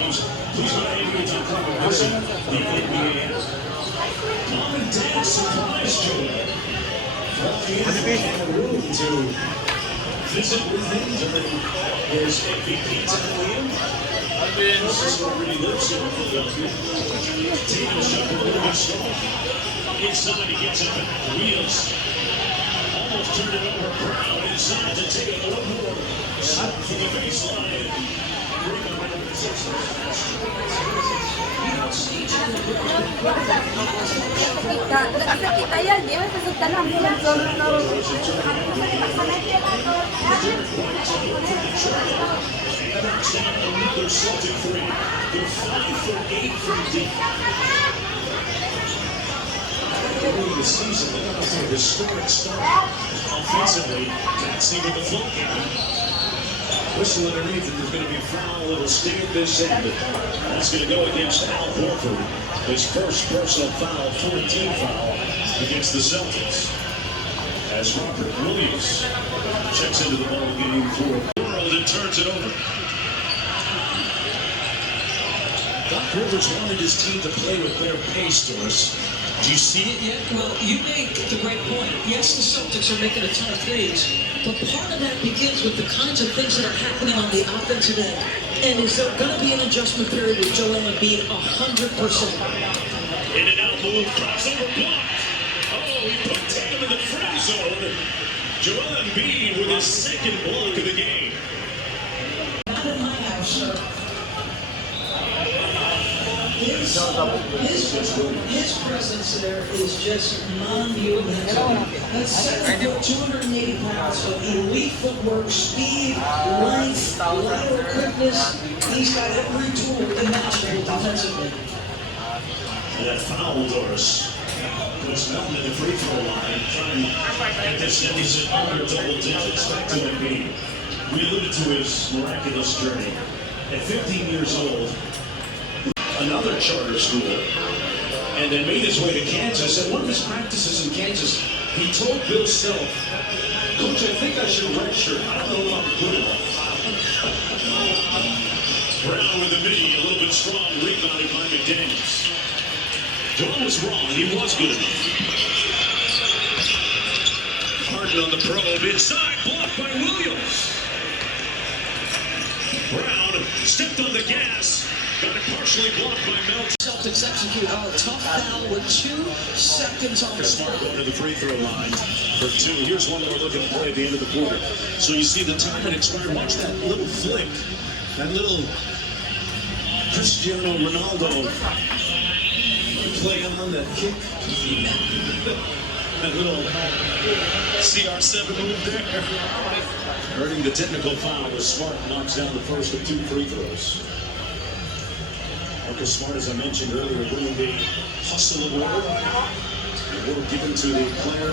Who's going to able to accomplish the NBA Mom and Dad surprise Joel. Flying in the room to visit with him during his MVP time. This is where really lives in Philadelphia. Tatum's shot a little bit strong. Inside he gets it back. Wheels. Almost turned it over. Brown inside to take it one more. Shot from the baseline. Kita yan, di ba? Sa dalam nila. Another Celtic three. They're 5 for 8 from deep. Early in the season, they got off to a historic start. Offensively, can't see with the float game. Whistle underneath it. There's going to be a foul. It'll stay at this end. That's going to go against Al Horford. His first personal foul, 14 foul against the Celtics. As Robert Williams checks into the ball game for World and turns it over. Doc Rivers wanted his team to play with their pace, Doris. Do you see it yet? Well, you make the right point. Yes, the Celtics are making a ton of threes, but part of that begins with the kinds of things that are happening on the offensive end. And is there going to be an adjustment period with Joel Embiid 100%? In and out move, crossover block. Oh, he put Tatum in the friend zone. Joel Embiid with his second block of the game. Not in my house, sir. His presence there is just monumental. That's 7 foot, 280 pounds of elite footwork, speed, length, lateral quickness. He's got every tool imaginable defensively. And that foul, Doris, puts Melton in the free throw line, trying to get this deficit under double digits. Back to Embiid. We alluded to his miraculous journey. At 15 years old, another charter school, and then made his way to Kansas. At one of his practices in Kansas, he told Bill Self, "Coach, I think I should redshirt. I don't know if I'm good enough." Brown with the midi, a little bit strong, rebounded by McDaniels. Joel was wrong. He was good enough. Harden on the probe, inside, blocked by Williams. Brown stepped on the gas. Got it partially blocked by Melton. Celtics execute on a tough foul with 2 seconds on the Smart going to the free throw line for 2. Here's one that we're looking to play at the end of the quarter. So you see the time that expired. Watch that little flick. That little Cristiano Ronaldo play on that kick. That little CR7 move there. Earning the technical foul as Smart knocks down the first of 2 free throws. Marcus Smart, as I mentioned earlier, winning the Hustle Award. The award given to the player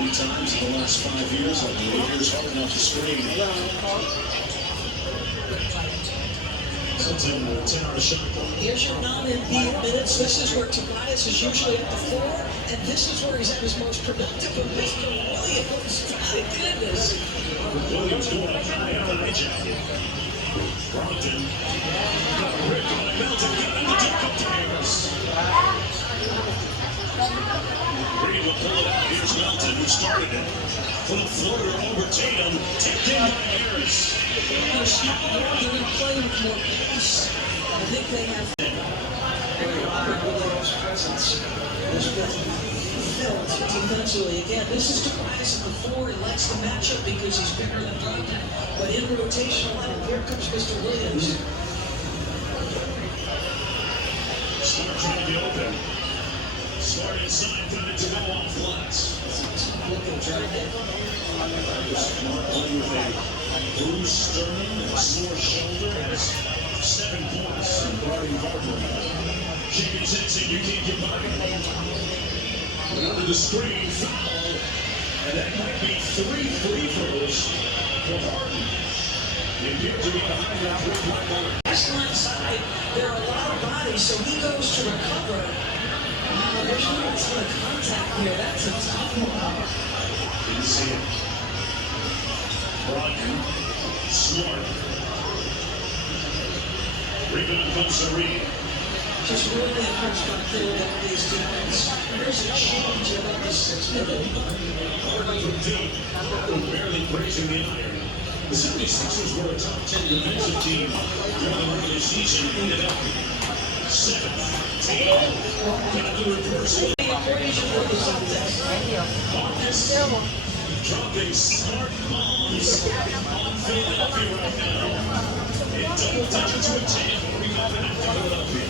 3 times in the last 5 years. I believe here's Harden off the screen. Something will tear a shot. Here's your non-Embiid minutes. This is where Tobias is usually at the 4, and this is where he's at his most productive with Mr. Williams. My goodness. Williams going up high on the hijack. Brogdon got a rip on it. Melton got in the double players. Green will pull it out. Here's Melton, who started it. Put a floater over Tatum. Tipped in by Harris. They're small, they're going to play with more pace. I think they have Robert Williams' presence has been felt defensively. Again, this is Tobias at the 4. He likes the matchup because he's bigger than Brogdon. But in rotational lineup, here comes Mr. Williams. Smart trying to be open. Smart inside, got it to go off glass. Looking dragged. Smart playing with a bruised sternum and a sore shoulder. Has 7 points and guarding Harper. Shaking his head saying, "You can't get by me." Under the screen, foul. And that might be 3 free throws for Harden. He appeared to be behind that 3-point line. Baseline side, there are a lot of bodies, so he goes to recover. There's not a ton of contact here. That's a tough one. Didn't see it. Brogdon, Smart, rebound comes to Reed. Just really impressed by Philadelphia's defense. There's a change about this six-minute. Harden from deep, barely grazing the iron. The 76ers were a top 10 defensive team during the regular season. Ended up 7th team. Got the reversal. Dropping smart bombs on Philadelphia right now. In double digits with 10. We got back to Philadelphia.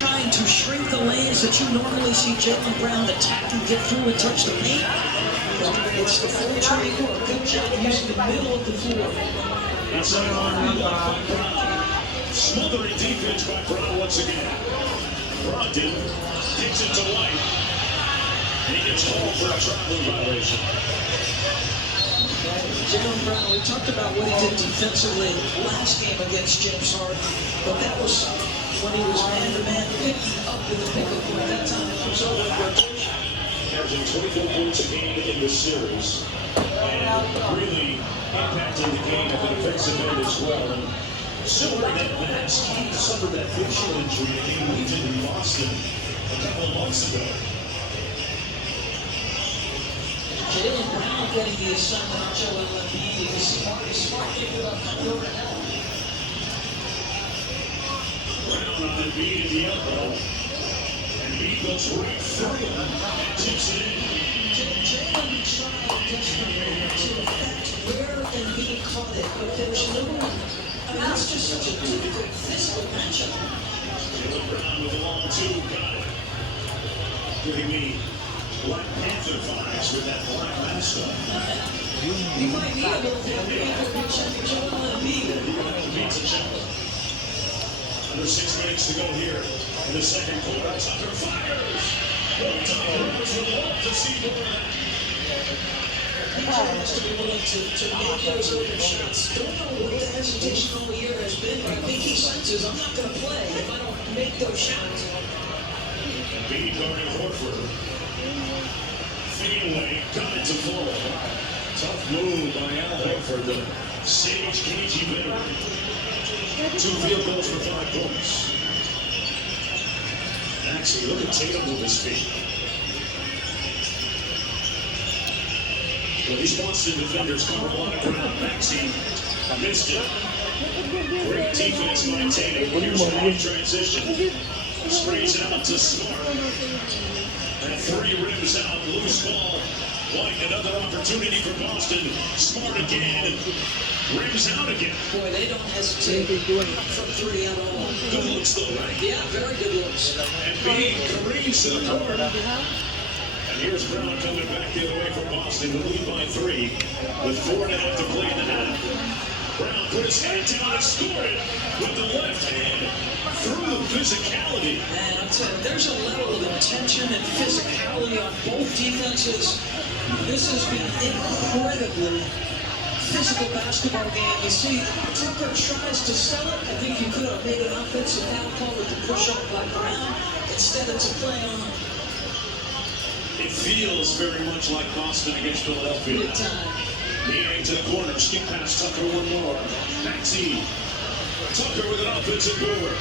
Trying to shrink the lanes that you normally see Jaylen Brown attack and get through and touch the paint. It's the full train work. Good job using the middle of the floor. Smothering defense by Brown once again. Brogdon kicks it to White. He gets called for a traveling violation. Jaylen Brown, we talked about what he did defensively last game against James Harden, but that was when he was man-to-man picking up in the pickup. At that time, it was over rotation. Averaging 24 points a game in the series. And really impacting the game at the defensive end as well. And similar to that match, he suffered that facial injury that he moved in Boston a couple of months ago. Jaylen Brown getting the assignment on Joel Embiid because Smart gave it up over now. Brown on Embiid in the elbow. Embiid goes right through him and tips it in. Jaylen tried desperately to affect where Embiid caught it, but there's no one. I mean, that's just such a difficult physical matchup. Jaylen Brown with a long two, got it. Giving me Black Panther vibes with that black mask on. You might need a little bit of Joel Embiid. Beats a challenge. Under 6 minutes to go here in the second quarter. Tucker fires. Tucker would love to see more of that. He has to be willing to make those open shots. Don't know what the hesitation all year has been, but I think he senses I'm not going to play if I don't make those shots. Embiid guarding Horford. Fade got it to fall. Tough move by Al Horford, the Sage cagey veteran. 2 field goals for 5 points. Maxey, look at Tatum move his feet. Well, these Boston defenders cover a lot of ground. Maxey missed it. Great defense by Tatum. Here's a long transition. Sprays it out to Smart. And 3 rims out, loose ball. White, another opportunity for Boston. Smart again. Rims out again. Boy, they don't hesitate from 3 at all. Good looks though, right? Yeah, very good looks. And Embiid careens to the corner. And here's Brown coming back the other way for Boston, who lead by 3 with 4.5 to play in the half. Brown put his hand down and scored it with the left hand through the physicality. Man, I'm telling you, there's a level of intention and physicality on both defenses. This has been incredibly physical basketball game. You see, Tucker tries to sell it. I think you could have made an offensive foul call with the push up by Brown. Instead, it's a play on him. It feels very much like Boston against Philadelphia. Big time. Niang to the corner, skip past Tucker one more. Maxey. Tucker with an offensive board.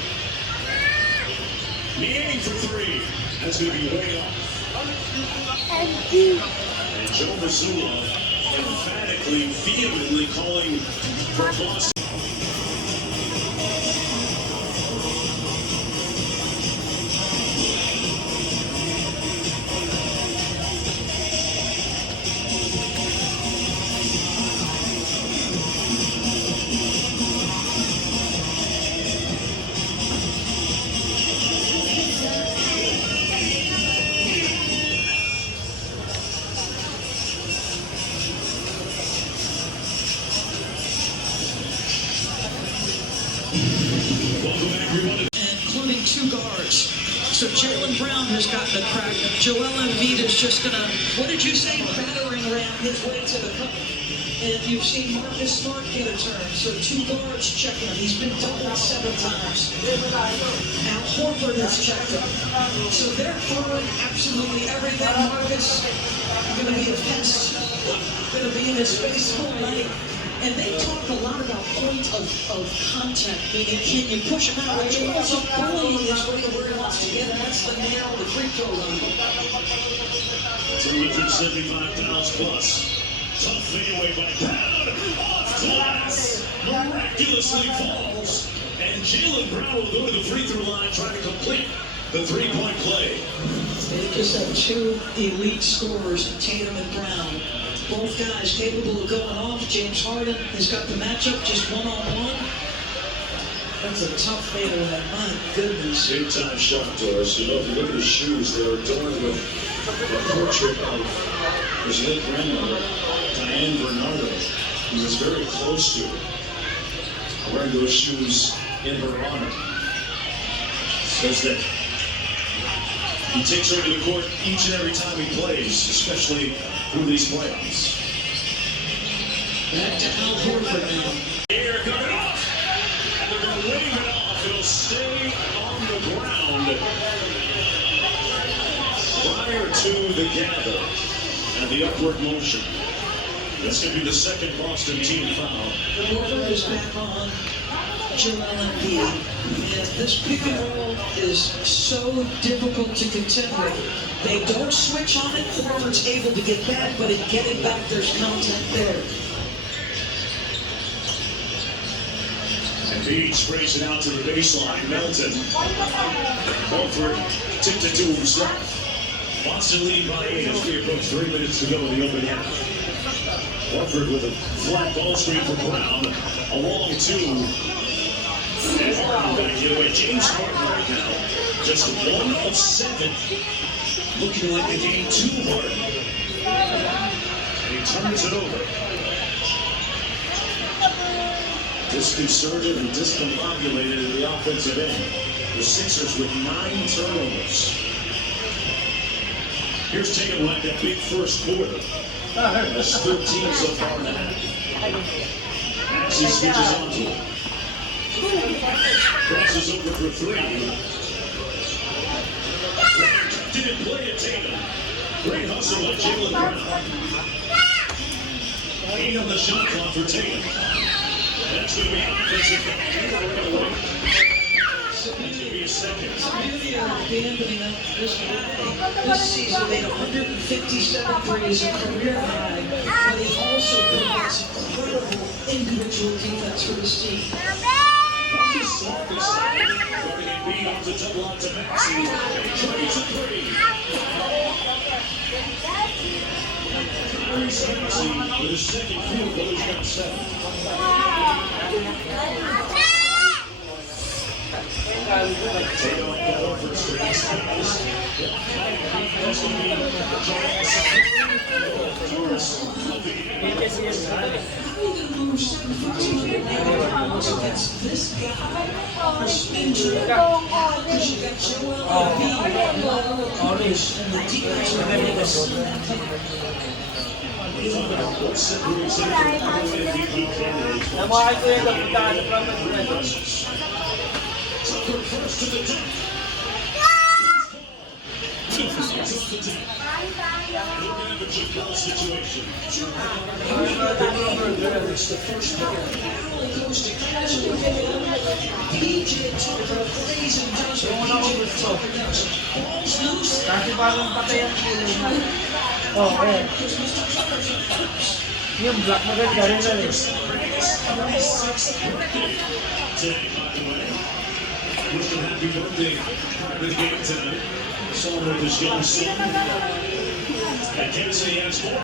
Niang for 3. That's going to be way off. And Joe Mazzulla emphatically, vehemently calling for Boston. Welcome everyone to including two guards. So Jaylen Brown has gotten a crack. Joel Embiid is just gonna, what did you say, battering ram his way to the cup. And you've seen Marcus Smart get a turn. So two guards checking him. He's been doubled 7 times. Al Horford has checked him. So they're throwing absolutely everything. Marcus gonna be a pest. Gonna be in his face all night. And they talk a lot about point of contact, meaning can you push him out? Which also bullying his way to where he wants to get, and that's the nail of the free throw line. 275 pounds plus. Tough fadeaway by Brown. Off glass. Miraculously falls. And Jaylen Brown will go to the free throw line trying to complete the three-point play. They just have two elite scorers, Tatum and Brown. Both guys capable of going off. James Harden has got the matchup just one-on-one. That's a tough fadeaway. My goodness. Big time shot, Doris. You know, if you look at his shoes, they're adorned with a portrait of his late grandmother, Diane Bernardo, who was very close to her, wearing those shoes in her honor. Says that he takes her to the court each and every time he plays, especially through these playoffs. Back to Al Horford now. Here coming off, and they're going to wave it off. It'll stay on the ground. Prior to the gather and the upward motion. That's going to be the second Boston team foul. Horford is back on Joel Embiid. And this pick and roll is so difficult to contend with. They don't switch on it. Horford's able to get back, but in getting back, there's contact there. Embiid sprays it out to the baseline. Melton. Horford tipped it to himself. Boston lead by 8 as we approach 3 minutes to go in the opening half. Horford with a flat ball screen for Brown. A long 2. And Harden back the other way. James Harden right now. Just 1 of 7. Looking like the game 2 Harden. And he turns it over. Disconcerted and discombobulated in the offensive end. The Sixers with 9 turnovers. Here's Tatum like that big first quarter. That's 13 so far now. As he switches on to it. Crosses over for 3. Didn't play it, Tatum. Great hustle by Jaylen Brown. 8 on the shot clock for Tatum. That's going to be offensive foul. That's going to be a second. It's a beauty of abandoning up this guy. This season made 157 threes, a career high, but he also provides incredible individual defense for this team. Marcus Smart is starting Embiid off the double out to Maxey. And he tries a 3. Maxey with his second field goal, he's got 7. Take off the Horford screens. That's going to be Against this guy, the spin trip, because you got Joel Embiid and the defense will make us. what separates him from other MVP candidates. Tucker first to the deck. Situation. It's the first ball. Allen goes to catch it. PJ Tucker plays and does what PJ Tucker does. Ball's loose. Kasi parang patay ang feeling na. Oh, eh. Yung black maganda rin na rin. Today, by the way, wish him happy birthday prior to the game tonight. Celebrate his young son. And Kansas City has 4.